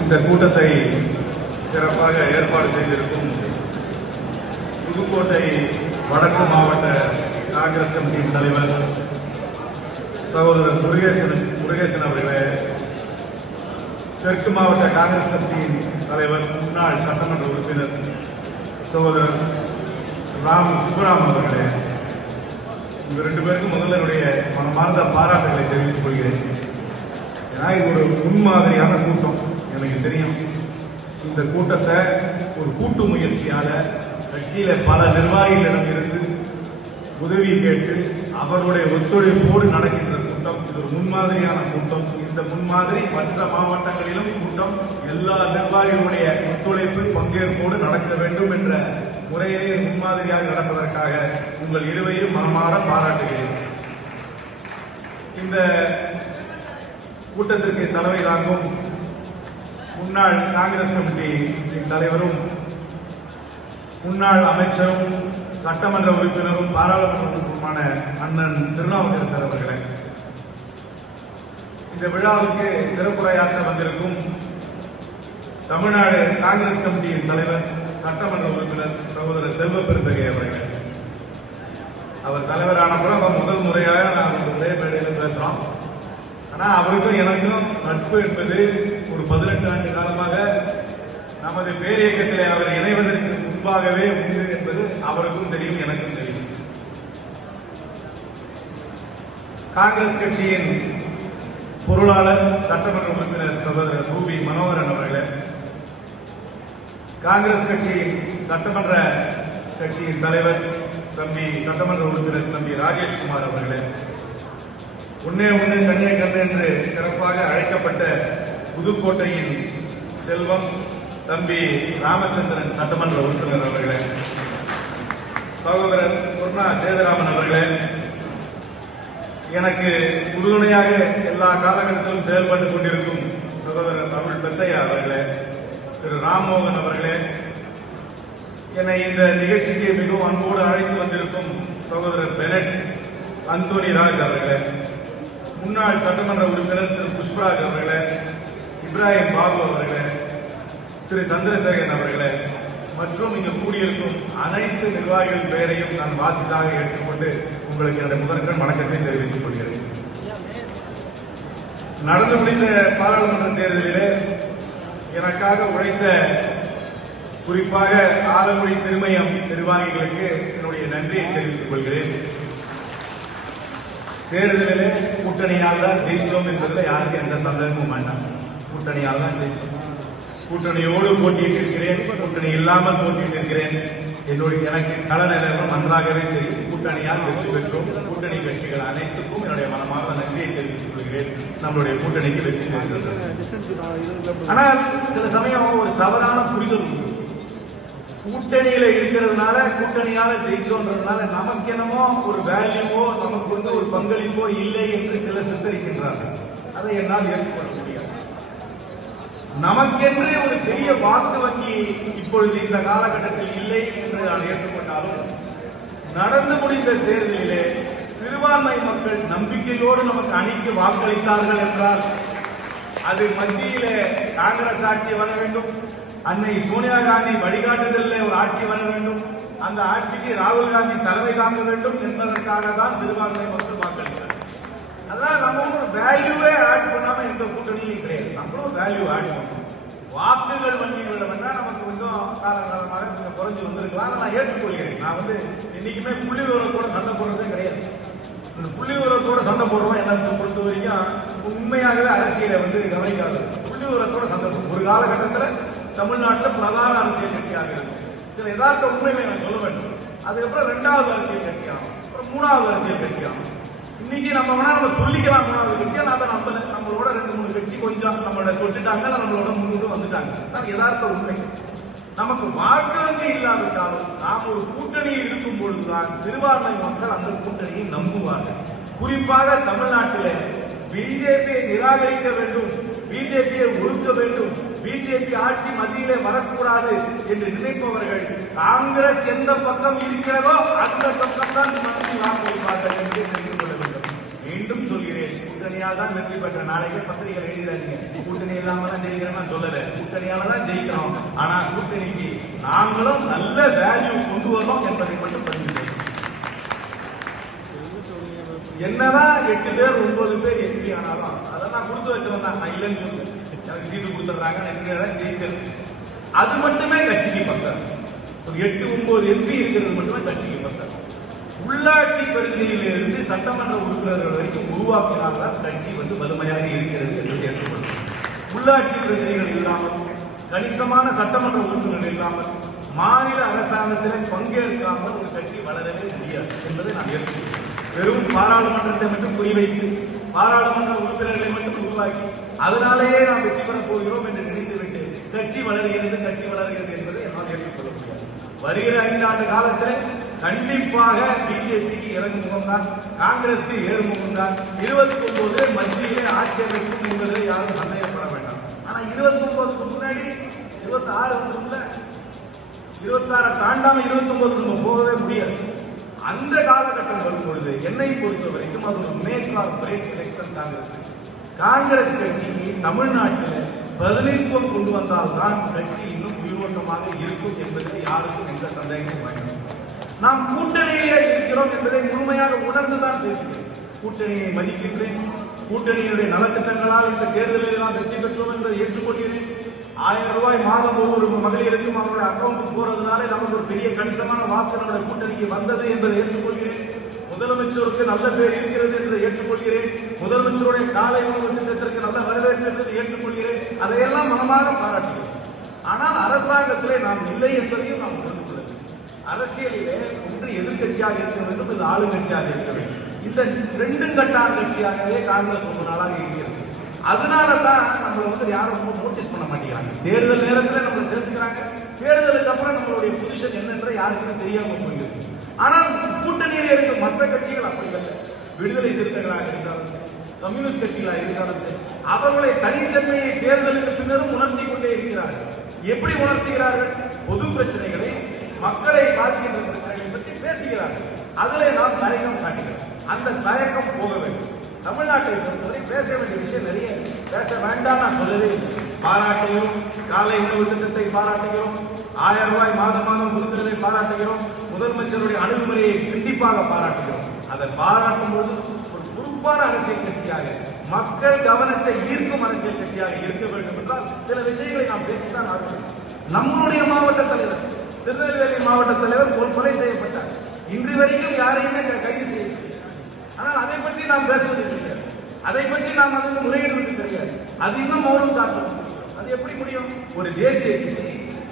இந்த கூட்டத்தை சிறப்பாக ஏற்பாடு செய்திருக்கும் புதுக்கோட்டை வடக்கு மாவட்ட காங்கிரஸ் கமிட்டியின் தலைவர் சகோதரர் முருகேசன் முருகேசன் அவர்களே தெற்கு மாவட்ட காங்கிரஸ் கமிட்டியின் தலைவர் முன்னாள் சட்டமன்ற உறுப்பினர் சகோதரர் ராம் சுப்பராமன் அவர்களே இந்த ரெண்டு பேருக்கும் முதல்ல என்னுடைய மனமார்ந்த பாராட்டுகளை தெரிவித்துக் கொள்கிறேன். ஏன்னா இது ஒரு முன்மாதிரியான கூட்டம் எனக்கு தெரியும். இந்த கூட்டத்தை ஒரு கூட்டு முயற்சியால கட்சியில பல நிர்வாகிகளிடம் இருந்து உதவி கேட்டு அவர்களுடைய ஒத்துழைப்போடு நடக்கின்ற ஒரு முன்மாதிரியான கூட்டம். இந்த முன்மாதிரி மற்ற மாவட்டங்களிலும் கூட்டம் எல்லா நிர்வாகிகளுடைய ஒத்துழைப்பு பங்கேற்போடு நடக்க வேண்டும் என்ற முறையிலே முன்மாதிரியாக நடப்பதற்காக உங்கள் இருவையும் மனமாற பாராட்டுகிறேன். இந்த கூட்டத்திற்கு தலைமை தாங்கும் முன்னாள் காங்கிரஸ் கமிட்டி தலைவரும் முன்னாள் அமைச்சரும் சட்டமன்ற உறுப்பினரும் பாராளுமன்ற உறுப்பினருமான அண்ணன் திருநாவுக்கரசர் அவர்களே. இந்த விழாவுக்கு சிறப்புரையாற்ற வந்திருக்கும் தமிழ்நாடு காங்கிரஸ் கமிட்டியின் தலைவர் சட்டமன்ற உறுப்பினர் சகோதரர் செல்வ பெருந்தகை அவர் தலைவரான கூட அவர் முதல் முறையாக நான் இந்த ஒரே மேடையில் பேசுகிறோம் ஆனால் அவருக்கும் எனக்கும் நட்பு என்பது ஒரு பதினெட்டு ஆண்டு காலமாக நமது பேரியக்கத்திலே அவர் இணைவதற்கு முன்பாகவே உண்டு என்பது அவருக்கும் தெரியும் எனக்கும் தெரியும். காங்கிரஸ் கட்சியின் பொருளாளர் சட்டமன்ற உறுப்பினர் சகோதரர் ரூபி மனோகரன் அவர்களே. காங்கிரஸ் கட்சியின் சட்டமன்ற கட்சியின் தலைவர் தம்பி சட்டமன்ற உறுப்பினர் தம்பி ராஜேஷ்குமார் அவர்களே. ஒன்னே ஒன்று கண்ணே கண்ணு என்று சிறப்பாக அழைக்கப்பட்ட புதுக்கோட்டையின் செல்வம் தம்பி ராமச்சந்திரன் சட்டமன்ற உறுப்பினர் அவர்களே. சகோதரர் சொர்ணா சேதராமன் அவர்களே. எனக்கு உறுதுணையாக எல்லா காலகட்டத்திலும் செயல்பட்டுக் கொண்டிருக்கும் சகோதரர் தமிழ் பெத்தையா அவர்களே திரு ராம்மோகன் அவர்களே என்னை இந்த நிகழ்ச்சிக்கு மிகவும் அன்போடு அழைத்து வந்திருக்கும் சகோதரர் பெனட் அந்தோனி ராஜ் அவர்களே முன்னாள் சட்டமன்ற உறுப்பினர் திரு புஷ்பராஜ் அவர்களே இப்ராஹிம் பாபு அவர்களே திரு சந்திரசேகரன் அவர்களே மற்றும் இங்கு கூடியிருக்கும் அனைத்து நிர்வாகிகள் பெயரையும் நான் வாசித்தாக ஏற்றுக்கொண்டு உங்களுக்கு என்னுடைய முதற்கண் வணக்கத்தை தெரிவித்துக் கொள்கிறேன். நடந்து முடிந்த பாராளுமன்ற தேர்தலிலே எனக்காக உழைத்த குறிப்பாக ஆலங்குடி திருமயம் நிர்வாகிகளுக்கு என்னுடைய நன்றியை தெரிவித்துக் கொள்கிறேன். தேர்தலிலே கூட்டணியால் தான் ஜெயிச்சோம் என்பதில் யாருக்கும் எந்த சந்தேகமும் வேண்டாம். கூட்டணியால் தான் ஜெயிச்சோம். கூட்டணியோடு போட்டியிட்டு இருக்கிறேன் கூட்டணி இல்லாமல் போட்டியிட்டு இருக்கிறேன் என்னுடைய எனக்கு கள நிலவரம் நன்றாகவே தெரியும். கூட்டணியால் வெற்றி பெற்றோம். கூட்டணி கட்சிகள் அனைத்துக்கும் என்னுடைய மனமாக நன்றியை தெரிவித்துக் கொள்கிறேன். நம்மளுடைய கூட்டணிக்கு வெற்றி பெற்றிருக்கிறது. ஆனால் சில சமயம் ஒரு தவறான புரிதல் உண்டு. கூட்டணியில இருக்கிறதுனால கூட்டணியால ஜெயிச்சோன்றதுனால நமக்கு என்னமோ ஒரு வேல்யூவோ நமக்கு வந்து ஒரு பங்களிப்போ இல்லை என்று சிலர் சித்தரிக்கின்றார்கள். அதை என்னால் ஏற்றுக்கொள்ள நமக்கென்று ஒரு பெரிய வாக்கு வங்கி இப்பொழுது இந்த காலகட்டத்தில் இல்லை என்று நான் ஏற்றுக்கொண்டாலும் நடந்து முடிந்த தேர்தலிலே சிறுபான்மை மக்கள் நம்பிக்கையோடு நமக்கு அணிக்கு வாக்களித்தார்கள் என்றால் அது மத்தியிலே காங்கிரஸ் ஆட்சி வர வேண்டும் அன்னை சோனியா காந்தி வழிகாட்டுதலில் ஒரு ஆட்சி வர வேண்டும் அந்த ஆட்சிக்கு ராகுல் காந்தி தலைமை தாங்க வேண்டும் என்பதற்காக தான் சிறுபான்மை மக்கள் வாக்களித்தார் அதனால் நம்ம ஒரு வேல்யூவே எந்த கிடையாது. நம்மளும் வேல்யூ ஆட் வாக்குகள் வங்கிகள் வேணா நமக்கு கொஞ்சம் காலகாலமாக கொஞ்சம் குறைஞ்சி வந்திருக்கலாம். அதை நான் ஏற்றுக்கொள்கிறேன். நான் வந்து என்னைக்குமே புள்ளி விவரத்தோட சண்டை போடுறதே கிடையாது. இந்த புள்ளி விவரத்தோட சண்டை போடுறோம் என்ன பொறுத்த வரைக்கும் உண்மையாகவே அரசியலை வந்து கவனிக்காது புள்ளி விவரத்தோட சண்டை போடும். ஒரு காலகட்டத்தில் தமிழ்நாட்டில் பிரதான அரசியல் கட்சியாக இருக்கும். சில யதார்த்த உண்மைகளை நான் சொல்ல வேண்டும். அதுக்கப்புறம் ரெண்டாவது அரசியல் கட்சியாகும். அப்புறம் மூணாவது அரசியல் கட்சியாகும். இன்னைக்கு நம்ம வேணா நம்ம சொல்லிக்கலாம். மூணாவது கட்சி ஆனா அதை நம்ம நம்மளோட ரெண்டு மூணு கட்சி கொஞ்சம் நம்மளோட தொட்டுட்டாங்க. நம்மளோட முன்னுக்கு வந்துட்டாங்க. தான் யதார்த்த உண்மை. நமக்கு வாக்கு வந்து இல்லாவிட்டாலும் நாம் ஒரு கூட்டணியில் இருக்கும் பொழுதுதான் சிறுபான்மை மக்கள் அந்த கூட்டணியை நம்புவார்கள். குறிப்பாக தமிழ்நாட்டில் பிஜேபியை நிராகரிக்க வேண்டும். பிஜேபியை ஒழுக்க வேண்டும். பிஜேபி ஆட்சி மத்தியிலே வரக்கூடாது என்று நினைப்பவர்கள் காங்கிரஸ் எந்த பக்கம் இருக்கிறதோ அந்த பக்கம் தான் மக்கள் வாக்களிப்பார்கள் என்று தெரிந்து கொள்ள வேண்டும் மீண்டும் சொல்கிறேன் கூட்டணியால் தான் வெற்றி பெற்ற நாளைக்கு பத்திரிகை எழுதிடாதீங்க. கூட்டணி இல்லாம தான் ஜெயிக்கிறேன்னு சொல்லல. கூட்டணியால தான் ஜெயிக்கிறோம். ஆனா கூட்டணிக்கு நாங்களும் நல்ல வேல்யூ கொண்டு வரோம் என்பதை மட்டும் பதிவு செய்யும் என்னதான் எட்டு பேர் ஒன்பது பேர் எம்பி ஆனாலும் அதெல்லாம் நான் கொடுத்து வச்சிருந்தேன் நான் இல்லைன்னு சொல்லுவேன் எனக்கு சீட்டு கொடுத்துட்றாங்க. என்ன ஜெயிச்சது அது மட்டுமே கட்சிக்கு பத்தாது. ஒரு எட்டு ஒன்பது எம்பி இருக்கிறது மட்டுமே கட்சிக்கு பத்தாது. உள்ளாட்சி பிரதிநிதியிலிருந்து சட்டமன்ற உறுப்பினர்கள் வரைக்கும் உருவாக்கினால்தான் கட்சி வந்து வலிமையாக இருக்கிறது என்று ஏற்றுக்கொள்ளும் உள்ளாட்சி பிரதிநிதிகள் இல்லாமல் கணிசமான சட்டமன்ற உறுப்பினர்கள் இல்லாமல் மாநில அரசாங்கத்தில் பங்கேற்காமல் ஒரு கட்சி வளரவே முடியாது என்பதை நான் ஏற்றுக்கொள்கிறேன். வெறும் பாராளுமன்றத்தை மட்டும் குறிவைத்து பாராளுமன்ற உறுப்பினர்களை மட்டும் உருவாக்கி அதனாலேயே நாம் வெற்றி பெறப் போகிறோம் என்று நினைத்துவிட்டு கட்சி வளர்கிறது கட்சி வளர்கிறது என்பதை என்னால் ஏற்றுக்கொள்ள முடியாது. வருகிற ஐந்து ஆண்டு காலத்தில் கண்டிப்பாக பிஜேபிக்கு இறங்குமுகம் தான் காங்கிரஸுக்கு ஏறுமுகம் தான். இருபத்தி ஒன்பது மத்தியிலே ஆட்சி அமைக்கும் என்பதில் யாரும் சந்தேகப்பட வேண்டாம். ஆனா இருபத்தி ஒன்பதுக்கு முன்னாடி இருபத்தி ஆறு வந்துள்ள இருபத்தாறு தாண்டாம இருபத்தி ஒன்பது நம்ம போகவே முடியாது. அந்த காலகட்டம் வரும் பொழுது என்னை பொறுத்த வரைக்கும் அது ஒரு make or break election Congress கட்சி. காங்கிரஸ் கட்சிக்கு தமிழ்நாட்டில் பிரதிநிதித்துவம் கொண்டு வந்தால்தான் கட்சி இன்னும் உயிரோட்டமாக இருக்கும் என்பதில் யாருக்கும் எந்த சந்தேகமும் வேண்டாம் நாம் கூட்டணியிலே இருக்கிறோம் என்பதை முழுமையாக உணர்ந்துதான் பேசுகிறேன். கூட்டணியை மதிக்கின்றேன். கூட்டணியினுடைய நலத்திட்டங்களால் இந்த தேர்தலில் நாம் வெற்றி பெற்றோம் என்பதை ஏற்றுக்கொள்கிறேன். ஆயிரம் ரூபாய் மாதம் ஒவ்வொரு மகளிருக்கும் அவருடைய அக்கௌண்ட் போறதுனாலே நமக்கு ஒரு பெரிய கணிசமான வாக்கு நம்முடைய கூட்டணிக்கு வந்தது என்பதை ஏற்றுக்கொள்கிறேன். முதலமைச்சருக்கு நல்ல பேர் இருக்கிறது என்று ஏற்றுக்கொள்கிறேன். முதலமைச்சருடைய காலை உணவு திட்டத்திற்கு நல்ல வரவேற்பு என்பதை ஏற்றுக்கொள்கிறேன். அதையெல்லாம் மனமாக பாராட்டுகிறேன். ஆனால் அரசாங்கத்திலே நாம் இல்லை என்பதையும் நாம் அரசியலிலே ஒன்று எதிர்க்கட்சியாக இருக்க வேண்டும் இது ஆளுங்கட்சியாக இருக்க வேண்டும். இந்த ரெண்டும் கட்டான கட்சியாகவே காங்கிரஸ் ரொம்ப நாளாக இருக்கிறது. அதனால தான் நம்மளை வந்து யாரும் ரொம்ப நோட்டீஸ் பண்ண மாட்டேங்கிறாங்க. தேர்தல் நேரத்தில் நம்மளை சேர்த்துக்கிறாங்க. தேர்தலுக்கு அப்புறம் நம்மளுடைய பொசிஷன் என்னன்ற யாருக்குமே தெரியாம போயிருக்கு ஆனால் கூட்டணியில் இருக்க மற்ற கட்சிகள் அப்படி இல்லை. விடுதலை சிறுத்தைகளாக இருந்தாலும் சரி கம்யூனிஸ்ட் கட்சிகளாக இருந்தாலும் சரி அவர்களை தனித்தன்மையை தேர்தலுக்கு பின்னரும் உணர்த்தி கொண்டே இருக்கிறார்கள். எப்படி உணர்த்துகிறார்கள்? பொது பிரச்சனைகள் மக்களை பாதிக்கின்ற பிரச்சனைகளை பற்றி பேசுகிறார்கள். அதிலே நாம் தயக்கம் காட்டுகிறோம். அந்த தயக்கம் போக வேண்டும். தமிழ்நாட்டை பொறுத்தவரை பேச வேண்டிய விஷயம் நிறைய பேச வேண்டாம் நான் சொல்லவே இல்லை. பாராட்டுகிறோம். காலை உணவு திட்டத்தை பாராட்டுகிறோம். ஆயிரம் ரூபாய் மாதம் மாதம் கொடுக்கிறதை பாராட்டுகிறோம். முதலமைச்சருடைய அணுகுமுறையை கண்டிப்பாக பாராட்டுகிறோம். அதை பாராட்டும் போது ஒரு பொறுப்பான அரசியல் கட்சியாக மக்கள் கவனத்தை ஈர்க்கும் அரசியல் கட்சியாக இருக்க வேண்டும் என்றால் சில விஷயங்களை நாம் பேசித்தான் ஆக வேண்டும் நம்முடைய மாவட்ட தலைவர் திருநெல்வேலி மாவட்ட தலைவர் ஒரு கொலை செய்யப்பட்டார். இன்று வரைக்கும் யாரையுமே கைது செய்யவில்லை. ஆனால் அதை பற்றி நாம் பேசுவது கிடையாது அதை பற்றி நாம் அதுக்கு முறையிடுவது கிடையாது. அது இன்னும் மௌனம் காட்டும் அது எப்படி முடியும்? ஒரு தேசிய கட்சி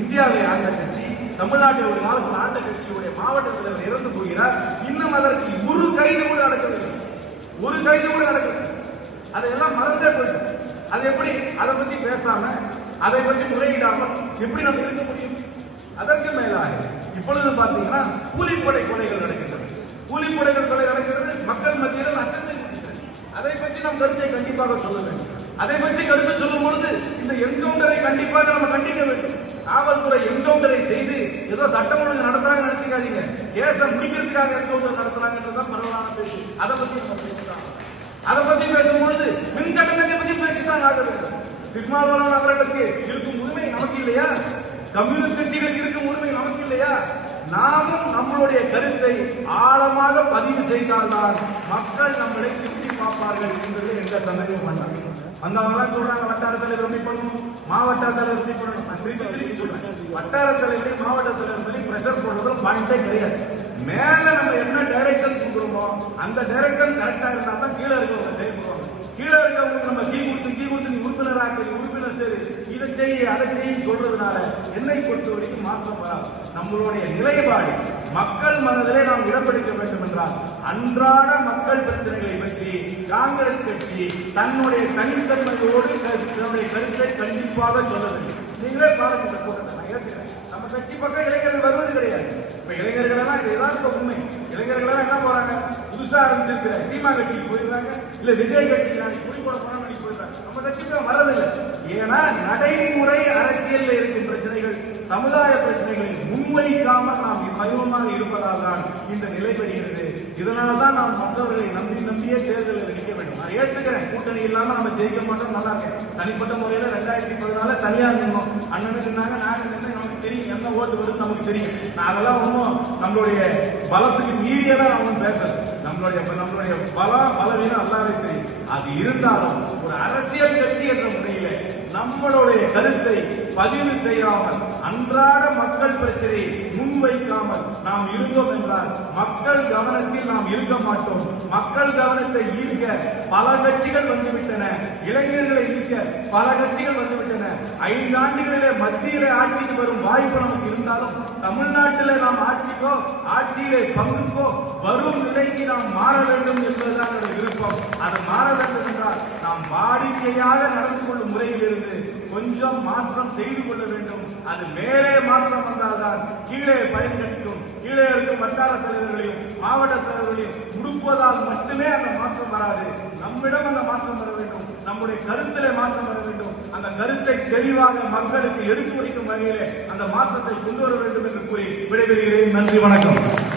இந்தியாவை ஆண்ட கட்சி தமிழ்நாட்டை ஒரு காலத்தில் ஆண்ட கட்சியுடைய மாவட்ட தலைவர் இறந்து போகிறார். இன்னும் அதற்கு ஒரு கைது கூட நடக்கவில்லை. ஒரு கைது கூட நடக்கவில்லை. அதையெல்லாம் மறந்தே போயிடும். அது எப்படி? அதை பற்றி பேசாம அதை பற்றி முறையிடாமல் எப்படி நம்ம இருக்க முடியும்? அதற்கு மேலாக இப்பொழுது பார்த்தீங்கன்னா கூலிப்படை கொலைகள் நடக்கின்றன. கூலிப்படைகள் கொலை நடக்கிறது மக்கள் மத்தியில் அச்சத்தை கொடுக்கிறது அதை பற்றி நம் கருத்தை கண்டிப்பாக சொல்ல வேண்டும். அதை பற்றி கருத்து சொல்லும் பொழுது இந்த என்கவுண்டரை கண்டிப்பாக நம்ம கண்டிக்க வேண்டும். காவல்துறை என்கவுண்டரை செய்து ஏதோ சட்டம் ஒழுங்கு நடத்துறாங்க நினைச்சுக்காதீங்க. கேச முடிக்கிறதுக்காக என்கவுண்டர் நடத்துறாங்கன்றதுதான் பரவலான பேச்சு. அதை பத்தி நம்ம பேசிதான் அதை பத்தி பேசும்பொழுது மின் கட்டணத்தை பத்தி பேசிதான் ஆக வேண்டும். திருமாவளவன் அவர்களுக்கு இருக்கும் உரிமை நமக்கு இல்லையா? கம்யூனிஸ்ட் கட்சிகளுக்கு இருக்கும் உரிமை நமக்கு இல்லையா? நாமும் நம்மளுடைய கருத்தை ஆழமாக பதிவு செய்தால்தான் மக்கள் நம்மளை திருப்பி பார்ப்பார்கள் என்பது எந்த சந்தேகம் பண்ணாங்க வந்தவங்களாம் சொல்றாங்க வட்டார தலைவர் எப்படி பண்ணணும்? மாவட்ட தலைவர் எப்படி பண்ணணும்? நான் திருப்பி திருப்பி சொல்றேன். வட்டார தலைவர் மாவட்ட தலைவர் பற்றி பிரஷர் போடுறதுல பாயிண்டே கிடையாது. மேல நம்ம என்ன டைரக்ஷன் கொடுக்குறோமோ அந்த டைரக்ஷன் கரெக்டா இருந்தா தான் கீழே இருக்கவங்க செயல்படுவாங்க. கீழே இருக்கவங்களுக்கு நம்ம கீ கொடுத்து கீ கொடுத்து நீ உறுப்பினர் ஆக்கி உறுப்பினர் சரி. இதை செய்ய அதை செய்ய சொல்றதுனால என்னை பொறுத்த வரைக்கும் மாற்றம் வராது. நம்மளுடைய நிலைப்பாடு மக்கள் மனதிலே நாம் இடம்பெடுக்க வேண்டும் என்றால் அன்றாட மக்கள் பிரச்சனைகளை பற்றி காங்கிரஸ் கட்சி தன்னுடைய தனித்தன்மையோடு தன்னுடைய கருத்தை கண்டிப்பாக சொல்ல வேண்டும். நீங்களே பாருங்க இந்த கூட்டத்தை நான் நம்ம கட்சி பக்கம் இளைஞர்கள் வருவது கிடையாது. இப்ப இளைஞர்கள் எல்லாம் இது யதார்த்த உண்மை. இளைஞர்கள் என்ன போறாங்க? புதுசா புதுசா ஆரம்பிச்சிருக்கிற சீமா கட்சிக்கு போயிருந்தாங்க இல்ல விஜய் கட்சி நாளைக்கு குடி போட போனா நாளைக்கு போயிருந்தாங்க. நம்ம கட்சிக்கு தான் வரதில்லை ஏன்னா நடைமுறை அரசியல்ல இருக்கும் பிரச்சனைகள் சமுதாய பிரச்சனைகளை முன்வைக்காமல் நாம் மயமாக இருப்பதால் தான் இந்த நிலை வருகிறது. இதனால் தான் நாம் மற்றவர்களை நம்பி நம்பியே தேர்தலில் நிற்க வேண்டும். நான் ஏற்றுக்கிறேன் கூட்டணி இல்லாம நம்ம ஜெயிக்க மாட்டோம் நல்லா இருக்கேன். தனிப்பட்ட முறையில ரெண்டாயிரத்தி பதினால தனியார் நின்னோம் அண்ணன் நின்னாங்க நாங்க நின்று நமக்கு தெரியும். என்ன ஓட்டு வருது நமக்கு தெரியும். நாங்கெல்லாம் ஒன்றும் நம்மளுடைய பலத்துக்கு மீறியதான் நான் ஒன்றும் பேசல. நம்மளுடைய நம்மளுடைய பலம் பலவீனம் நல்லாவே தெரியும். அது இருந்தாலும் ஒரு அரசியல் கட்சி என்ற முறையில நம்மளுடைய கருத்தை பதிவு செய்யாமல் அன்றாட மக்கள் பிரச்சனையை முன்வைக்காமல் நாம் இருந்தோம் என்றால் மக்கள் கவனத்தில் நாம் இருக்க மாட்டோம். மக்கள் கவனத்தை ஈர்க்க பல கட்சிகள் வந்துவிட்டன. இளைஞர்களை ஈர்க்க பல கட்சிகள் வந்துவிட்டன. ஐந்து ஆண்டுகளிலே மத்தியிலே ஆட்சிக்கு வரும் வாய்ப்பு நமக்கு இருந்தாலும் தமிழ்நாட்டிலே நாம் ஆட்சிக்கோ ஆட்சியிலே பங்குக்கோ வரும் நிலைக்கு நாம் மாற வேண்டும் என்பதுதான் என்னுடைய விருப்பம். அது மாற வேண்டும் என்றால் நாம் வாடிக்கையாக நடந்து கொள்ளும் முறையிலிருந்து கொஞ்சம் மாற்றம் செய்து கொள்ள வேண்டும். அது மேலே மாற்றம் வந்தால்தான் கீழே பயன் கிடைக்கும். கீழே இருக்கும் வட்டார தலைவர்களையும் மாவட்ட தலைவர்களையும் முடுக்குவதால் மட்டுமே அந்த மாற்றம் வராது. நம்மிடம் அந்த மாற்றம் வர வேண்டும். நம்முடைய கருத்திலே மாற்றம் வர வேண்டும். அந்த கருத்தை தெளிவாக மக்களுக்கு எடுத்து வைக்கும் வகையிலே அந்த மாற்றத்தை கொண்டு வர வேண்டும் என்று கூறி விடைபெறுகிறேன். நன்றி வணக்கம்.